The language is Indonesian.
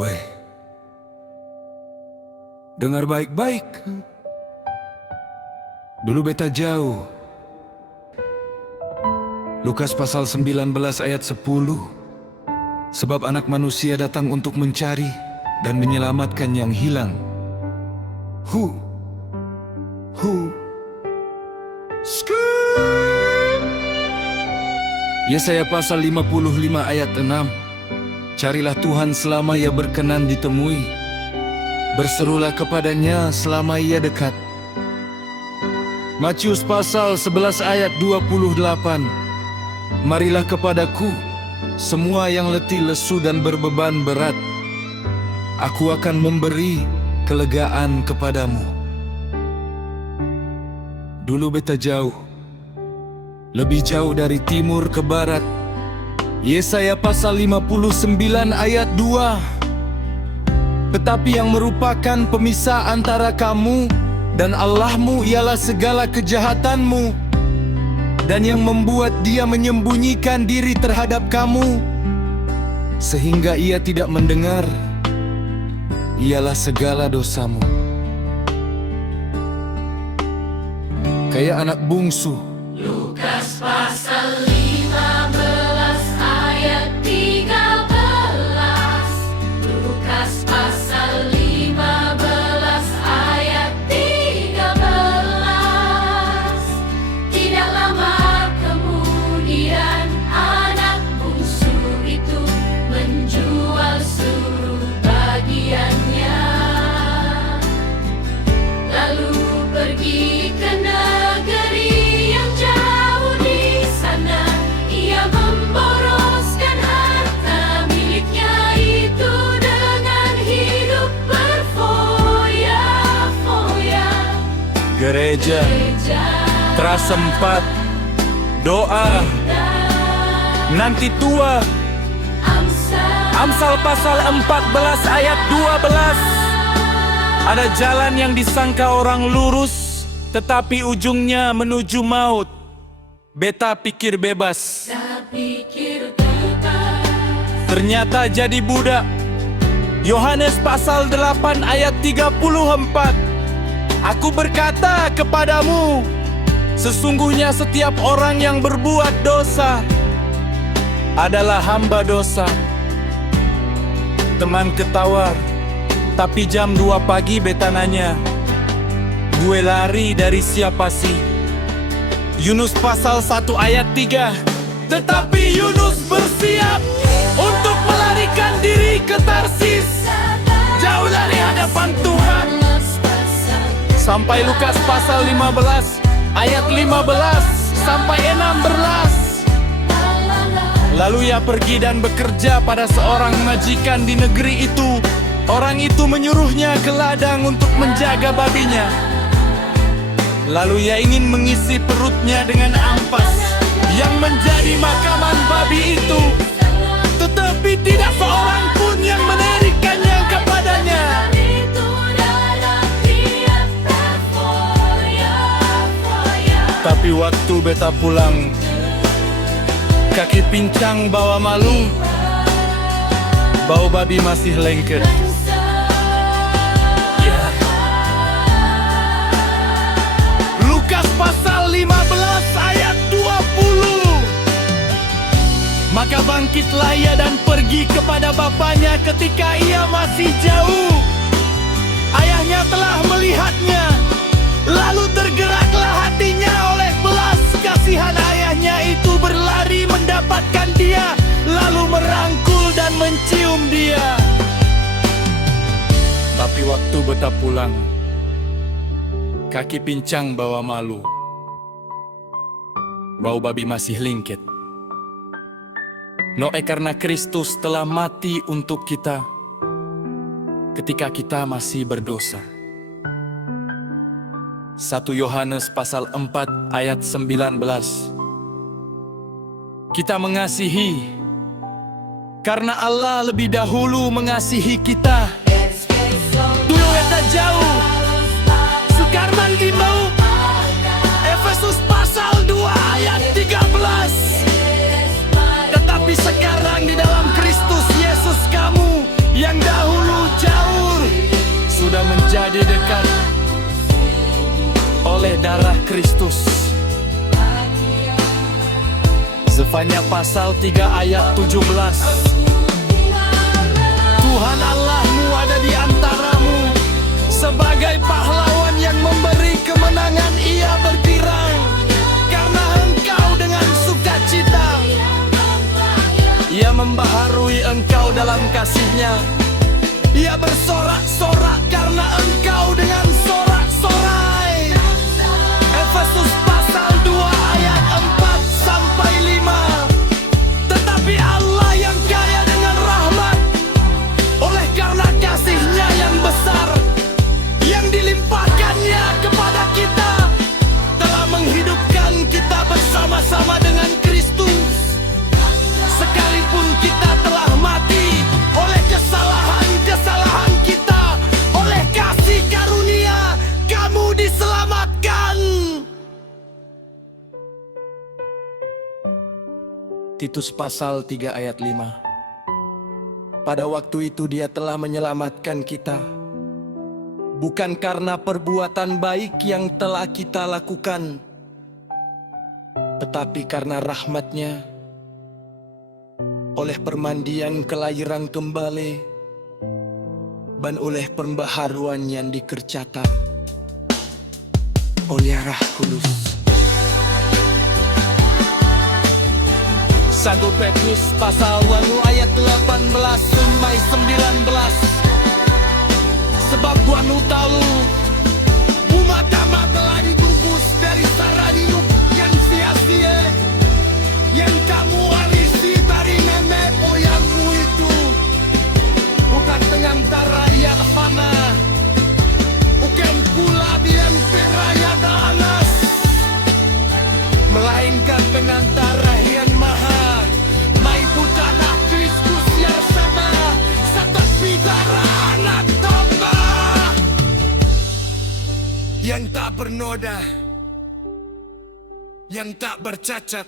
Weh, dengar baik-baik. Dulu beta jauh. Lukas pasal 19 ayat 10. Sebab anak manusia datang untuk mencari dan menyelamatkan yang hilang. Yesaya pasal 55 ayat 6. Carilah Tuhan selama ia berkenan ditemui. Berserulah kepadanya selama ia dekat. Matius pasal 11 ayat 28. Marilah kepadaku, semua yang letih lesu dan berbeban berat. Aku akan memberi kelegaan kepadamu. Dulu beta jauh, lebih jauh dari timur ke barat. Yesaya pasal 59 ayat 2. Tetapi yang merupakan pemisah antara kamu dan Allahmu ialah segala kejahatanmu, dan yang membuat dia menyembunyikan diri terhadap kamu sehingga ia tidak mendengar ialah segala dosamu. Kayak anak bungsu. Lukas pasal 15 ayat 13. Lukas pasal 15 ayat 13. Tidak lama kemudian anak bungsu itu menjual seluruh bagiannya, lalu pergi ke negeri yang jauh. Di sana ia memboroskan harta miliknya itu dengan hidup berfoya-foya. Gereja Trasempat doa nanti tua. Amsal pasal 14 ayat 12. Ada jalan yang disangka orang lurus, tetapi ujungnya menuju maut. Beta pikir bebas, ternyata jadi budak. Yohanes pasal 8 ayat 34. Aku berkata kepadamu, sesungguhnya setiap orang yang berbuat dosa adalah hamba dosa. Teman ketawar, tapi jam 2 pagi beta nanya, gue lari dari siapa sih? Yunus pasal 1 ayat 3. Tetapi Yunus bersiap untuk melarikan diri ke Tarsis, jauh dari hadapan Tuhan. Sampai Lukas pasal 15 ayat 15 sampai 16. Lalu ia pergi dan bekerja pada seorang majikan di negeri itu. Orang itu menyuruhnya ke ladang untuk menjaga babinya. Lalu ia ingin mengisi perutnya dengan ampas yang menjadi makaman babi itu. Tetapi tidak seorang pun yang menerikannya kepadanya. Tapi waktu beta pulang, kaki pincang bawa malu, bau babi masih lengket. Lukas pasal 15 ayat 20. Maka bangkitlah ia dan pergi kepada bapaknya ketika ia masih jauh. Ayahnya telah melihatnya, lalu tergeraklah hatinya oleh belas kasihan. Ayahnya itu berlari mendapatkan dia, lalu merangkul dan mencium dia. Tapi waktu beta pulang, kaki pincang bawa malu, bau babi masih lingkit. Karena Kristus telah mati untuk kita ketika kita masih berdosa. 1 Yohanes pasal 4 ayat 19. Kita mengasihi karena Allah lebih dahulu mengasihi kita. Dulu beta jauh, Sukarman di bau. Efesus pasal 2 ayat 13. Tetapi sekarang di dalam Kristus Yesus kamu yang dahulu Kristus. Zefanya pasal 3 ayat 17. Tuhan Allahmu ada di antaramu, sebagai pahlawan yang memberi kemenangan. Ia bergirang karena engkau dengan sukacita. Ia membaharui engkau dalam kasih-Nya. Ia bersorak-sorak karena engkau dengan sorak-sorai. Efesus pasal 2 ayat 4 sampai 5. Tetapi Allah yang kaya dengan rahmat, oleh karena kasih-Nya yang besar yang dilimpahkannya kepada kita, telah menghidupkan kita bersama-sama dengan Kristus. Sekalipun kita telah mati oleh kesalahan-kesalahan kita, oleh kasih karunia kamu diselamatkan. Titus pasal 3 ayat 5. Pada waktu itu Dia telah menyelamatkan kita, bukan karena perbuatan baik yang telah kita lakukan, tetapi karena rahmat-Nya, oleh permandian kelahiran kembali, dan oleh pembaharuan yang dikerjakan oleh Roh Kudus. 1 Petrus pasal 1 ayat 18 sampai 19. Sebab Tuhan tahu umat-Nya telah dibungkus dari saran hidup yang sia-sia yang kamu warisi dari nenek moyangmu itu, bukan dengan darah yang fana, bukan pula dengan peraya danas, melainkan dengan darah yang maha, mai putana Kristus yang sama, tetapi darah anak domba yang tak bernoda, yang tak bercacat,